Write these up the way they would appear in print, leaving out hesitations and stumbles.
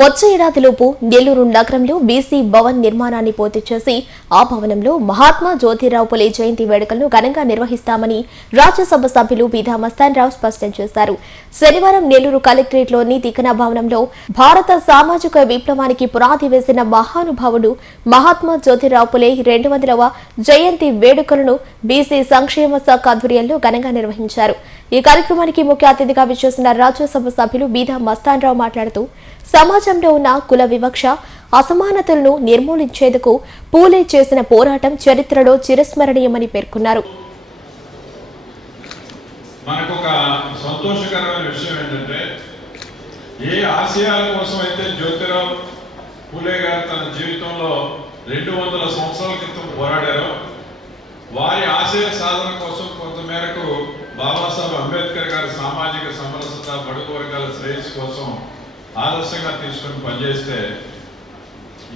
వచ్చే ఏడాదిలోపు నెల్లూరు నగరంలో బీసీ భవన్ నిర్మాణాన్ని పూర్తి చేసి ఆ భవనంలో మహాత్మా జ్యోతిరావు పులే జయంతి వేడుకలను ఘనంగా నిర్వహిస్తామని రాజ్యసభ సభ్యులు బీదా మస్తాన్రావు స్పష్టం చేశారు. శనివారం నెల్లూరు కలెక్టరేట్లోని తికన భవనంలో భారత సామాజిక విప్లవానికి పునాది వేసిన మహానుభావుడు మహాత్మా జ్యోతిరావు పులే 200వ జయంతి వేడుకలను బీసీ సంక్షేమ శాఖ ఆధ్వర్యంలో ఘనంగా నిర్వహించారు. ఈ కార్యక్రమానికి ముఖ్య అతిథిగా విచ్చేసిన రాజ్యసభ సభ్యులు బీదా మస్తాన్రావు మాట్లాడుతూ సమాజంలో ఉన్న కుల వివక్ష అసమానతలను నిర్మూలించేందుకు పూలే చేసిన పోరాటం చరిత్రలో చిరస్మరణీయమని పేర్కొన్నారు. మనకు ఒక సంతోషకరమైన విషయం ఏంటంటే ఏ ఆశయాల కోసం అయితే జ్యోతిరావు పూలే గారు తన జీవితంలో 200 సంవత్సరాల క్రితం పోరాడారో వారి ఆశయ సాధన కోసం కొంతమేరకు బాబాసాహెబ్ అంబేద్కర్ గారి సామాజిక సమరసత బడుగు వర్గాల శ్రేయస్సు కోసం ఆదర్శంగా తీసుకుని పనిచేస్తే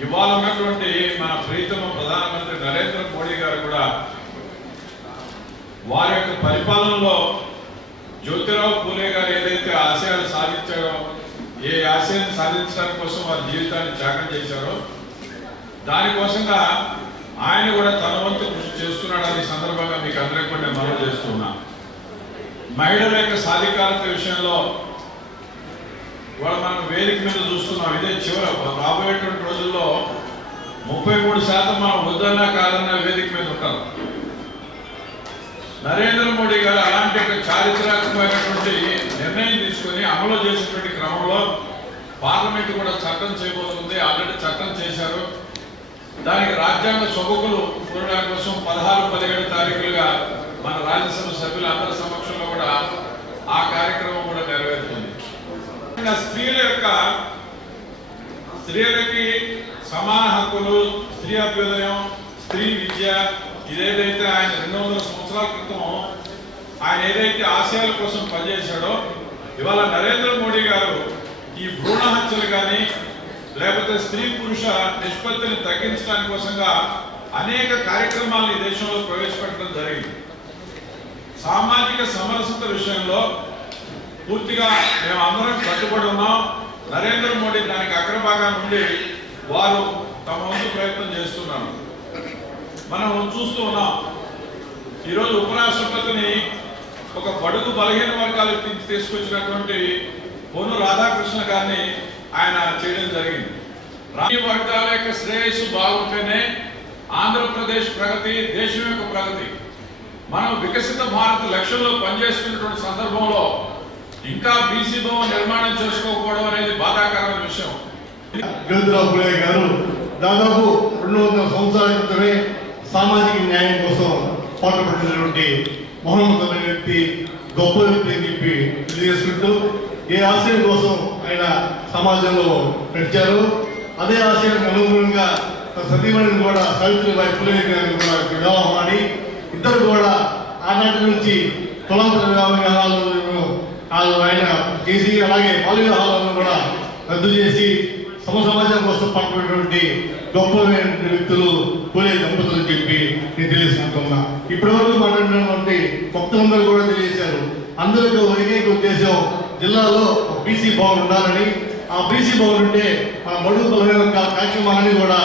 ఇవాళ ఉన్నటువంటి మన ప్రీతమ ప్రధానమంత్రి నరేంద్ర మోడీ గారు కూడా వారి యొక్క పరిపాలనలో జ్యోతిరావు పూలే గారు ఏదైతే ఆశయాలు సాధించారో ఏ ఆశయాన్ని సాధించడానికి కోసం వారి జీవితాన్ని త్యాగం చేశారో దానికోసంగా ఆయన కూడా తన వంతు కృషి చేస్తున్నాడని సందర్భంగా మీకు అందరికీ కూడా నేను మనవి చేస్తున్నా. మహిళల యొక్క సాధికారత విషయంలో మనం వేదిక మీద చూస్తున్నాం. ఇదే చివర రాబోయేటువంటి రోజుల్లో 33% మనం వద్దన్నా కాదన్నా వేదిక మీద ఉంటారు. నరేంద్ర మోడీ గారు అలాంటి ఒక చారిత్రాత్మకమైనటువంటి నిర్ణయం తీసుకొని అమలు చేసినటువంటి క్రమంలో పార్లమెంట్ కూడా చట్టం చేయబోతుంది. ఆల్రెడీ చట్టం చేశారు. దానికి రాజ్యాంగ సొబకులు కూరడానికి కోసం 16-17 తారీఖులుగా మన రాజ్యసభ సభ్యుల అందరి సమక్షంలో కూడా ఆ కార్యక్రమం కూడా నెరవేరుతుంది. స్త్రీలకి సమాన హక్కులు, స్త్రీ అభ్యుదయం, స్త్రీ విద్య ఇదేదైతే ఆయన 200 సంవత్సరాల క్రితం ఆయన ఏదైతే ఆశయాల కోసం పనిచేశాడో ఇవాళ నరేంద్ర మోడీ గారు ఈ భ్రూణ హత్యలు కానీ లేకపోతే స్త్రీ పురుష నిష్పత్తిని తగ్గించడానికి కోసంగా అనేక కార్యక్రమాలను ఈ దేశంలో ప్రవేశపెట్టడం జరిగింది. సామాజిక సమరసత విషయంలో పూర్తిగా మేము అందరం కట్టుబడి ఉన్నాం. నరేంద్ర మోడీ దానికి అగ్రభాగా నుండి వారు తమ వంతు ప్రయత్నం చేస్తున్నారు. మనం చూస్తూ ఉన్నాం. ఈరోజు ఉపరాష్ట్రపతిని ఒక బడుగు బలహీన వర్గాలకు తీసుకొచ్చినటువంటి పొన్ను రాధాకృష్ణ గారిని ఆయన చేయడం జరిగింది. రాజకీయ వర్గాల యొక్క శ్రేయస్సు బాగుంటేనే ఆంధ్రప్రదేశ్ ప్రగతి, దేశం యొక్క ప్రగతి. మనం వికసిత భారత్ లక్ష్యంలో పనిచేస్తున్నటువంటి సందర్భంలో ఇంకా బీసీ భవన్ నిర్మాణం చేసుకోకపోవడం అనేది బాధాకరమైన విషయం. జ్యోతిరావు పూలే గారు దాదాపు 200 సంవత్సరాల క్రితమే సామాజిక న్యాయం కోసం పాటుపడినటువంటి మహోన్నతమైన వ్యక్తి, గొప్ప వ్యక్తి అని చెప్పి తెలియజేసుకుంటూ ఏ ఆశయం కోసం ఆయన సమాజంలో నడిచారు అదే ఆశయానికి అనుగుణంగా సతీమణిని కూడా సావిత్రిబాయి పూలే గారిని కూడా వివాహం ఆడి ఇద్దరు కూడా ఆనాటి నుంచి కులాంతర వివాహాలను ఆయన చేసి అలాగే బాల్య వివాహాలను కూడా రద్దు చేసి సమాజం కోసం పాటుపడినటువంటి గొప్పమైన వ్యక్తులు పూలే దంపతులు చెప్పి నేను తెలియజేసుకుంటున్నా. ఇప్పటివరకు మాట్లాడినటువంటి భక్తులందరూ కూడా తెలియజేశారు. అందరికీ ఏకైక ఉద్దేశం జిల్లాలో బీసీ భవన్ ఉండాలని, ఆ బీసీ భవన్ ఉంటే మన బడుగు బలహీన కార్యక్రమాలని కూడా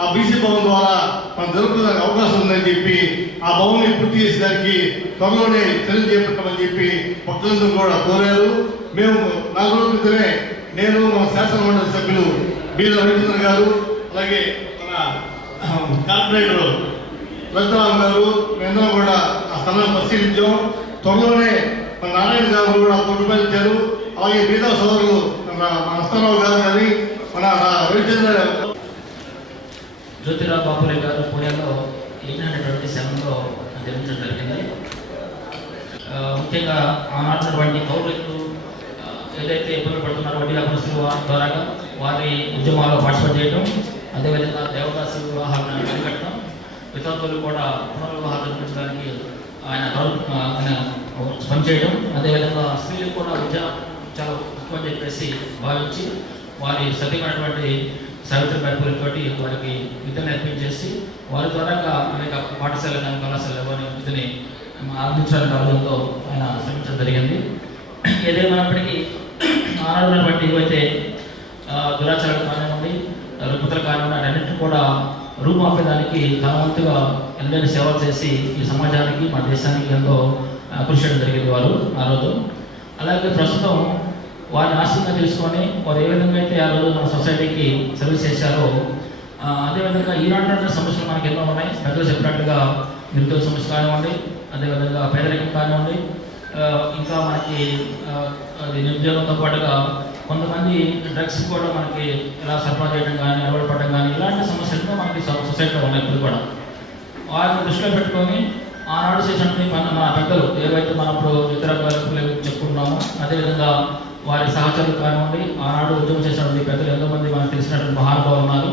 ఆ బీసీ భవన్ ద్వారా మనం జరుపుకోవడానికి అవకాశం ఉందని చెప్పి ఆ భవన్ని పూర్తి చేసేదానికి త్వరలోనే చర్యలు చేపట్టమని చెప్పి భక్తులందరూ కూడా కోరారు. మేము 4 రోజుల క్రితమే నేను మన శాసనమండలి సభ్యులు బీదా రవీంద్ర గారు అలాగే మన కార్పొరేటర్ రఘురామ్ గారు మేమందరం కూడా ఆ స్థలాన్ని పరిశీలించాం. త్వరలోనే మన నారాయణ గారు కూడా ప్రతిపాదించారు. అలాగే బీదా సోదరులు మన నరసింహరావు గారు కానీ మన రవిచంద్ర జ్యోతిరావు పూలే గారు పూణేలో 1827లో జన్మించడం జరిగింది. ముఖ్యంగా ఆనాటినటువంటి పౌరులు ఏదైతే ఇబ్బందులు పడుతున్నారో వడ్డీ వ్యాపారస్తుల ద్వారా వారి ఉద్యమాల్లో పార్టిసిపేట్ చేయడం, అదేవిధంగా దేవదాసి వివాహాలను అరికట్టడం, వితంతువులు కూడా పునర్వివాహాలు నిర్మించడానికి ఆయన పనిచేయడం, అదేవిధంగా స్త్రీలకు కూడా విద్య చాలా ముఖ్యమని చెప్పేసి భావించి వారి సతీమైనటువంటి సావిత్రిబాయి పూలతోటి వారికి విద్య నేర్పించేసి వారి ద్వారా అనేక పాఠశాల కానీ కళాశాల వారి విద్యని అందించడానికి ఆలోచనతో ఆయన శ్రమించడం జరిగింది. ఏదేమైనప్పటికీ ఆనాడున్నటువంటి ఏవైతే దురాచారాలు కానివ్వండి, రుగ్మతలు కానివ్వండి, అన్నింటినీ కూడా రూపుమాపేదానికి తన వంతుగా ఎన్నెన్ని సేవలు చేసి ఈ సమాజానికి మన దేశానికి ఎంతో కృషి చేయడం జరిగింది వారు ఆ రోజు. అలాగే ప్రస్తుతం వారిని ఆశయంగా తీసుకొని వారు ఏ విధంగా అయితే ఆ రోజు మన సొసైటీకి సర్వీస్ చేశారో అదేవిధంగా ఈనాటి సమస్యలు మనకి ఎన్నో ఉన్నాయి. పెద్దలు చెప్పినట్టుగా నిరుద్యోగ సమస్య కానివ్వండి, అదేవిధంగా పేదరికం కానివ్వండి, ఇంకా మనకి అది నిరుద్యోగంతో పాటుగా కొంతమంది డ్రగ్స్ కూడా మనకి ఇలా సరఫరా చేయడం కానీ, అలవాటు పడడం కానీ, ఇలాంటి సమస్యలు మనకి సొసైటీలో ఉన్నాయి ఇప్పుడు కూడా. వారిని దృష్టిలో పెట్టుకొని ఆనాడు చేసినటువంటి మన పెద్దలు ఏవైతే మనం ఇప్పుడు ఇతర చెప్పుకున్నామో అదేవిధంగా వారి సహచరులు కానివ్వండి, ఆనాడు ఉద్యమం చేసినటువంటి పెద్దలు ఎంతోమంది మనకు తెలిసినటువంటి మహానుభావులు ఉన్నారు.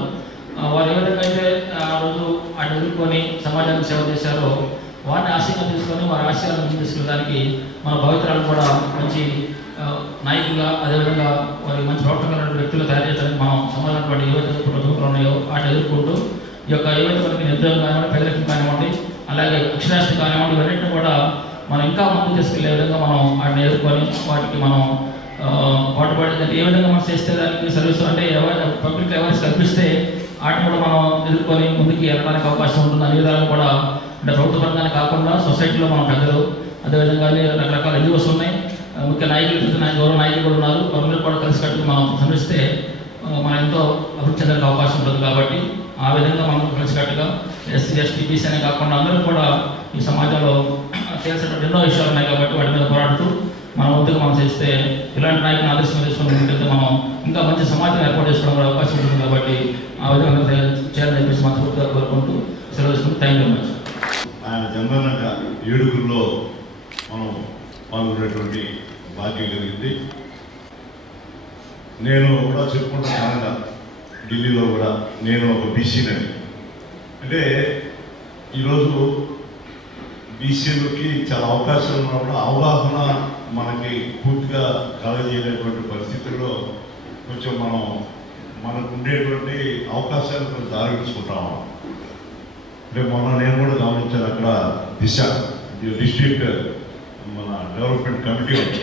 వారు ఏ విధంగా అయితే ఆ రోజు అటు ఎదుర్కొని సమాజానికి సేవ చేశారో వారిని ఆశయంగా తీసుకొని వారి ఆశయాలను ముందు తీసుకెళ్ళడానికి మన భవిత్రాలు కూడా మంచి నాయకులుగా, అదేవిధంగా వారి మంచి ప్రవర్తనమైన వ్యక్తులు తయారు చేయడానికి మనం సమాజంలో ఏవైతే ప్రభుత్వాలు ఉన్నాయో వాటిని ఎదుర్కొంటూ ఈ యొక్క ఏవైతే మనకి నిరుద్యోగం కానివ్వండి, పేదరికం కానివ్వండి, అలాగే అక్షరాస్యత కానివ్వండి, ఇవన్నింటినీ కూడా మనం ఇంకా ముందుకు తీసుకెళ్లే విధంగా మనం వాటిని ఎదుర్కొని వాటికి మనం పాటుపడే ఏ విధంగా మనం చేస్తే దానికి సర్వీస్ అంటే పబ్లిక్ అవేర్నెస్ కల్పిస్తే వాటిని కూడా మనం ఎదుర్కొని ముందుకు వెళ్ళడానికి అవకాశం ఉంటుంది. అన్ని విధాలు కూడా అంటే ప్రభుత్వ పరంగానే కాకుండా సొసైటీలో మన పెద్దలు, అదేవిధంగా రకరకాల ఎన్జిఓస్ ఉన్నాయి, ముఖ్య నాయకులు, గౌరవ నాయకులు కూడా ఉన్నారు. వారందరూ కూడా కలిసికట్టుగా మనం శ్రమిస్తే మనం ఎంతో అభివృద్ధి చెందడానికి అవకాశం ఉంటుంది. కాబట్టి ఆ విధంగా మనం కలిసికట్టుగా ఎస్సీ, ఎస్టీ, బీసీ అనే కాకుండా అందరూ కూడా ఈ సమాజంలో చేయాల్సినటువంటి ఎన్నో విషయాలు ఉన్నాయి. కాబట్టి వాటి మీద పోరాడుతూ మన వంతుగా మనం చేస్తే ఇలాంటి నాయకులను ఆదర్శంగా తీసుకుని ముందుకెళ్తే మనం ఇంకా మంచి సమాజం ఏర్పాటు చేసుకోవడానికి అవకాశం ఉంటుంది. కాబట్టి ఆ విధంగా చేయాలని చెప్పేసి మనస్ఫూర్తిగా కోరుకుంటూ సెలవు తీసుకుంటూ థ్యాంక్ యూ వెరీ మచ్. ఆయన జన్మదిన ఏడుగురిలో మనం పాల్గొనేటువంటి భాగ్యం కలిగింది. నేను కూడా చెప్పుకుంటున్నాను, ఢిల్లీలో కూడా నేను ఒక బీసీనని. అంటే ఈరోజు బీసీలకి చాలా అవకాశాలు ఉన్నప్పుడు అవగాహన మనకి పూర్తిగా కలగజేయలేటువంటి పరిస్థితుల్లో కొంచెం మనకు ఉండేటువంటి అవకాశాలు కొంచెం దారిపించుకుంటాము. అంటే మొన్న నేను కూడా గమనించాను, అక్కడ దిశ డిస్ట్రిక్ట్ మన డెవలప్మెంట్ కమిటీ ఉంది,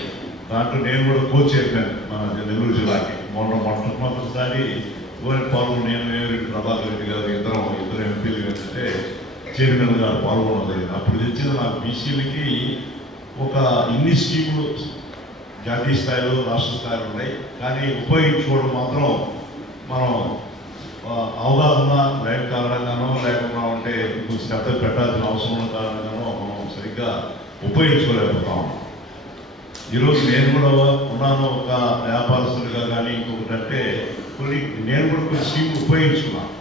దాంట్లో నేను కూడా కోచ్ చెప్పాను మన నెల్లూరు జిల్లాకి. మొట్టమొదటిసారి పాల్గొని నేను ప్రభాకర్ రెడ్డి గారు ఇద్దరు ఎంపీలు ఏంటంటే చైర్మన్ గారు పాల్గొనలేదు. అప్పుడు తెచ్చిన నాకు బీసీలకి ఒక ఇన్ని స్కీములు జాతీయ స్థాయిలో, రాష్ట్ర స్థాయిలో ఉన్నాయి, కానీ ఉపయోగించుకోవడం మాత్రం మనం అవగాహన లేక కారణంగానో లేకుండా ఉంటే కొంచెం శ్రద్ధ పెట్టాల్సిన అవసరం ఉన్న కారణంగానో మనం సరిగ్గా ఉపయోగించుకోలేకపోతాం. ఈరోజు నేను కూడా ఉన్నాను ఒక వ్యాపారస్తుడిగా, కానీ ఇంకొకటి అంటే నేను కూడా కొన్ని స్కీమ్ ఉపయోగించుకున్నాను.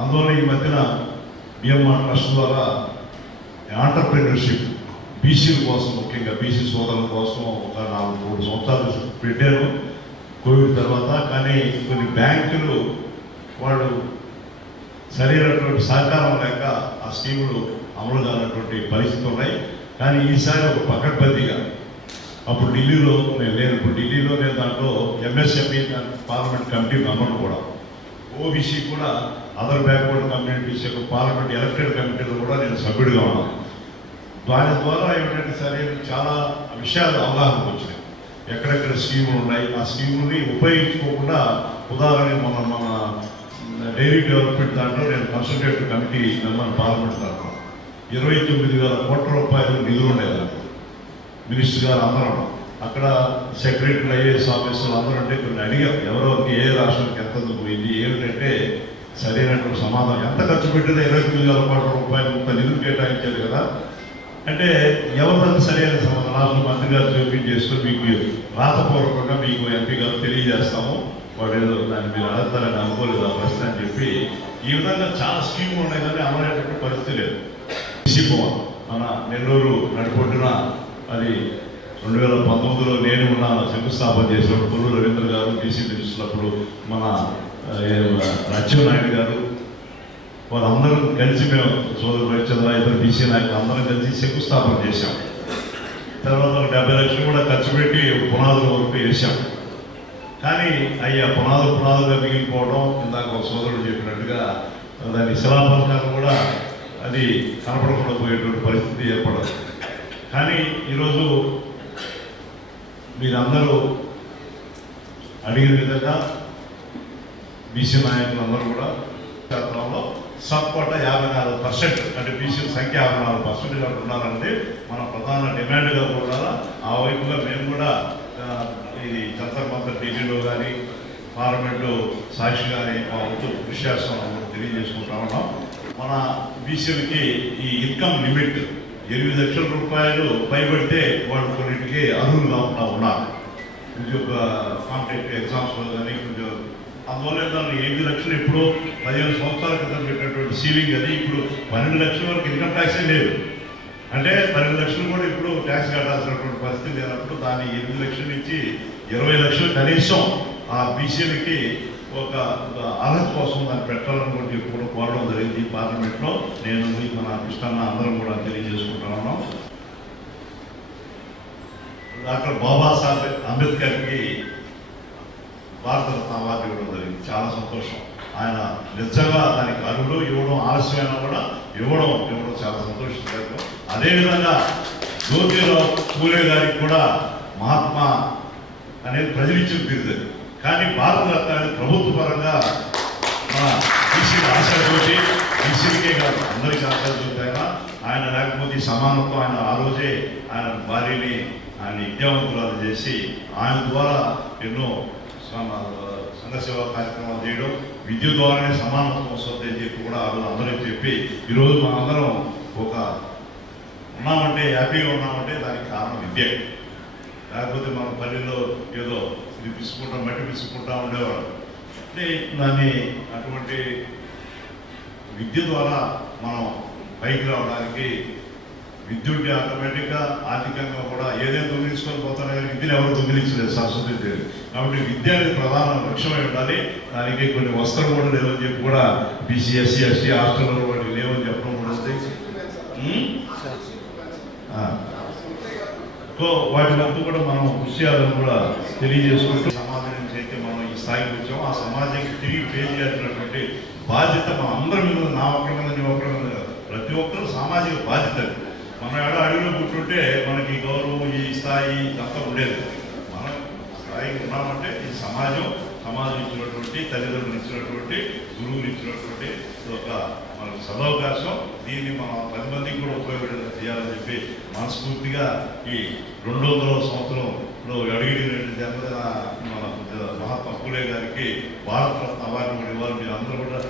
అందువల్ల ఈ మధ్యన బిఎంఆర్ ట్రస్ట్ ద్వారా ఆంటర్ప్రెన్యూర్షిప్ బీసీల కోసం, ముఖ్యంగా బీసీ సోదరుల కోసం ఒక 4-3 సంవత్సరాలు పెట్టారు కోవిడ్ తర్వాత. కానీ కొన్ని బ్యాంకులు వాళ్ళు సరైనటువంటి సహకారం లేక ఆ స్కీములు అమలు కానటువంటి పరిస్థితులు ఉన్నాయి. కానీ ఈసారి ఒక పకడ్బందీగా, అప్పుడు ఢిల్లీలో నేను దాంట్లో ఎంఎస్ఎంఈ పార్లమెంట్ కమిటీ మెంబర్ కూడా, ఓబీసీ కూడా, అదర్ బ్యాక్వర్డ్ కమ్యూనిటీస్ యొక్క పార్లమెంట్ ఎలక్టెడ్ కమిటీలో కూడా నేను సభ్యుడిగా ఉన్నాను. దాని ద్వారా ఏమిటంటే సరే చాలా విషయాలు అవగాహన వచ్చినాయి, ఎక్కడెక్కడ స్కీములు ఉన్నాయి, ఆ స్కీముల్ని ఉపయోగించుకోకుండా. ఉదాహరణ మన డైరీ డెవలప్మెంట్ దాంట్లో నేను కన్సల్టేటివ్ కమిటీ మెంబర్ పార్లమెంట్ దాంట్లో 29,000 కోట్ల రూపాయలు నిధులు ఉండేది. మినిస్టర్ గారు అందరం అక్కడ సెక్రటరీలు, ఐఏఎస్ ఆఫీసర్లు అందరూ అంటే కొన్ని అడిగాం, ఎవరెవరికి ఏ రాష్ట్రానికి ఎంత పోయింది ఏమిటంటే సరైనటువంటి సమాధానం. ఎంత ఖర్చు పెట్టినా 29,000 కోట్ల రూపాయలు ఇంత నిధులు కేటాయించారు కదా అంటే ఎవరిదంతా సరైన సమాధానం రాష్ట్ర మంత్రి గారు చూపించి చేసుకొని మీకు రాతపూర్వకంగా మీకు ఎంపీ గారు తెలియజేస్తాము, వాడు ఏదో దాన్ని మీరు అడగతారని అనుకోలేదు ఆ ప్రశ్న అని చెప్పి. ఈ విధంగా చాలా స్కీములు ఉన్నాయి, కానీ అమలైనటువంటి పరిస్థితి లేదు. బీసీ భవన్ మన నెల్లూరు నడిపొట్టున అది 2019లో నేను ఉన్నాను, శంకుస్థాపన చేసినప్పుడు కొల్లు రవీంద్ర గారు బీసీ మినిస్టర్, మన లక్ష్మీనాయుడు గారు, వారందరూ కలిసి మేము సోదరు రవిచంద్ర, ఇద్దరు బీసీ నాయకులు అందరం కలిసి శంకుస్థాపన చేశాం. తర్వాత 70 లక్షలు కూడా ఖర్చు పెట్టి పునాదుల వరకు వేసాం. కానీ అయ్యా పునాదులుగా మిగిలిపోవడం, ఇందాక ఒక సోదరుడు చెప్పినట్టుగా దాని శిలాఫలకాలు కూడా అది కనపడకుండా పోయేటువంటి పరిస్థితి ఏర్పడదు. కానీ ఈరోజు మీరందరూ అడిగిన విధంగా బీసీ నాయకులందరూ కూడా శాతంలో సపోర్ట్ 54%, అంటే బీసీ సంఖ్య 54% ఉన్నారంటే మన ప్రధాన డిమాండ్గా కూడా ఆ వైపుగా మేము కూడా ఇది జంతర్ మంతర్ ఢిల్లీలో కానీ పార్లమెంటు సాక్షి కానీ మా వంతు కృషి చేస్తామని తెలియజేసుకుంటా ఉన్నాం. మన బీసీలకి ఈ ఇన్కమ్ లిమిట్ 8 లక్షల రూపాయలు పైబడితే వాళ్ళు కొన్నింటికి అర్హులుగా ఉన్నారు. కొంచెం కాంపిటేటివ్ ఎగ్జామ్స్లో కానీ కొంచెం అందువల్ల ఏంటంటే 8 లక్షలు ఇప్పుడు 15 సంవత్సరాల క్రితం పెట్టినటువంటి సీలింగ్ అది ఇప్పుడు 12 లక్షల వరకు ఇన్కమ్ ట్యాక్సే లేదు. అంటే 12 లక్షలు కూడా ఇప్పుడు ట్యాక్స్ కట్టాల్సినటువంటి పరిస్థితి లేనప్పుడు దాన్ని 8 లక్షల నుంచి 20 లక్షలు కనీసం ఆ బీసీలకి ఒక అర్హత కోసం దాన్ని పెట్టాలని ఇప్పుడు కోరడం జరిగింది పార్లమెంట్లో. నేను మన కృష్ణన్న అందరం కూడా తెలియజేసుకుంటా ఉన్నాం. డాక్టర్ బాబాసాహెబ్ అంబేద్కర్కి భారతరత్న అవార్డు ఇవ్వడం జరిగింది. చాలా సంతోషం. ఆయన నిజంగా దానికి అర్హులు, ఇవ్వడం ఆలస్యమైనా కూడా ఇవ్వడం చాలా సంతోషించారు. అదేవిధంగా జ్యోతిరావు పూలే గారికి కూడా మహాత్మా అనేది ప్రజలు ఇచ్చిన బిరుదు. కానీ భారతరత్న అనేది ప్రభుత్వ పరంగా మన బీసీల ఆశాజ్యోతి, బీసీలకే కాదు అందరికీ ఆశాజ్యోతి. ఆయన లేకపోతే సమానత్వం ఆయన ఆ రోజే ఆయన భార్యని ఆయన విద్యావంతురాలు చేసి ఆయన ద్వారా ఎన్నో సంఘ సేవా కార్యక్రమాలు చేయడం, విద్య ద్వారానే సమానత్వం వస్తుంది అని చెప్పి కూడా ఆ రోజు అందరికీ చెప్పి ఈరోజు మనం అందరం ఒక ఉన్నామంటే హ్యాపీగా ఉన్నామంటే దానికి కారణం విద్య. లేకపోతే మన పల్లెల్లో ఏదో ఇది పిసుకుంటా మట్టి పిసుకుంటా ఉండేవాడు. అంటే దాన్ని అటువంటి విద్య ద్వారా మనం పైకి రావడానికి విద్య ఉంటే ఆటోమేటిక్గా ఆర్థికంగా కూడా ఏదైనా దొంగిలించుకొని పోతారో కానీ విద్యను ఎవరు దొంగిలించలేదు సరస్వతి దేవి. కాబట్టి విద్య అనేది ప్రధాన లక్ష్యమై ఉండాలి. దానికి కొన్ని వస్త్రం కూడా లేవని చెప్పి కూడా బీసీ ఎస్సీ ఎస్టీ హాస్టల్లో వాటికి లేవని చెప్పడం కూడా వస్తాయి. సో వాటి వరకు కూడా మనం కృషి చేయాలని కూడా తెలియజేసుకుంటూ సమాజం నుంచి అయితే మనం ఈ స్థాయికి వచ్చాము. ఆ సమాజానికి తిరిగి పే చేయాల్సినటువంటి బాధ్యత మన అందరి మీద, నా ఒక్కరి మీద, నీ ఒక్కరి మీద కాదు, ప్రతి ఒక్కరు సామాజిక బాధ్యత. మనం ఎక్కడ అడవిలో కూర్చుంటే మనకి గౌరవం ఈ స్థాయి అంతా ఉండేది. మనం స్థాయికి ఉన్నామంటే ఈ సమాజం ఇచ్చినటువంటి, తల్లిదండ్రులు ఇచ్చినటువంటి, గురువులు ఇచ్చినటువంటి ఒక మనకు సదవకాశం. దీన్ని మనం 10 మందికి కూడా ఉపయోగపడేలా చేయాలని చెప్పి మనస్ఫూర్తిగా ఈ 200వ సంవత్సరంలో అడిగినటువంటి జన్మదిన మన మహాత్మా పూలే గారికి భారతరత్న అవార్డు కూడా ఇవ్వాలి. మీరు అందరూ కూడా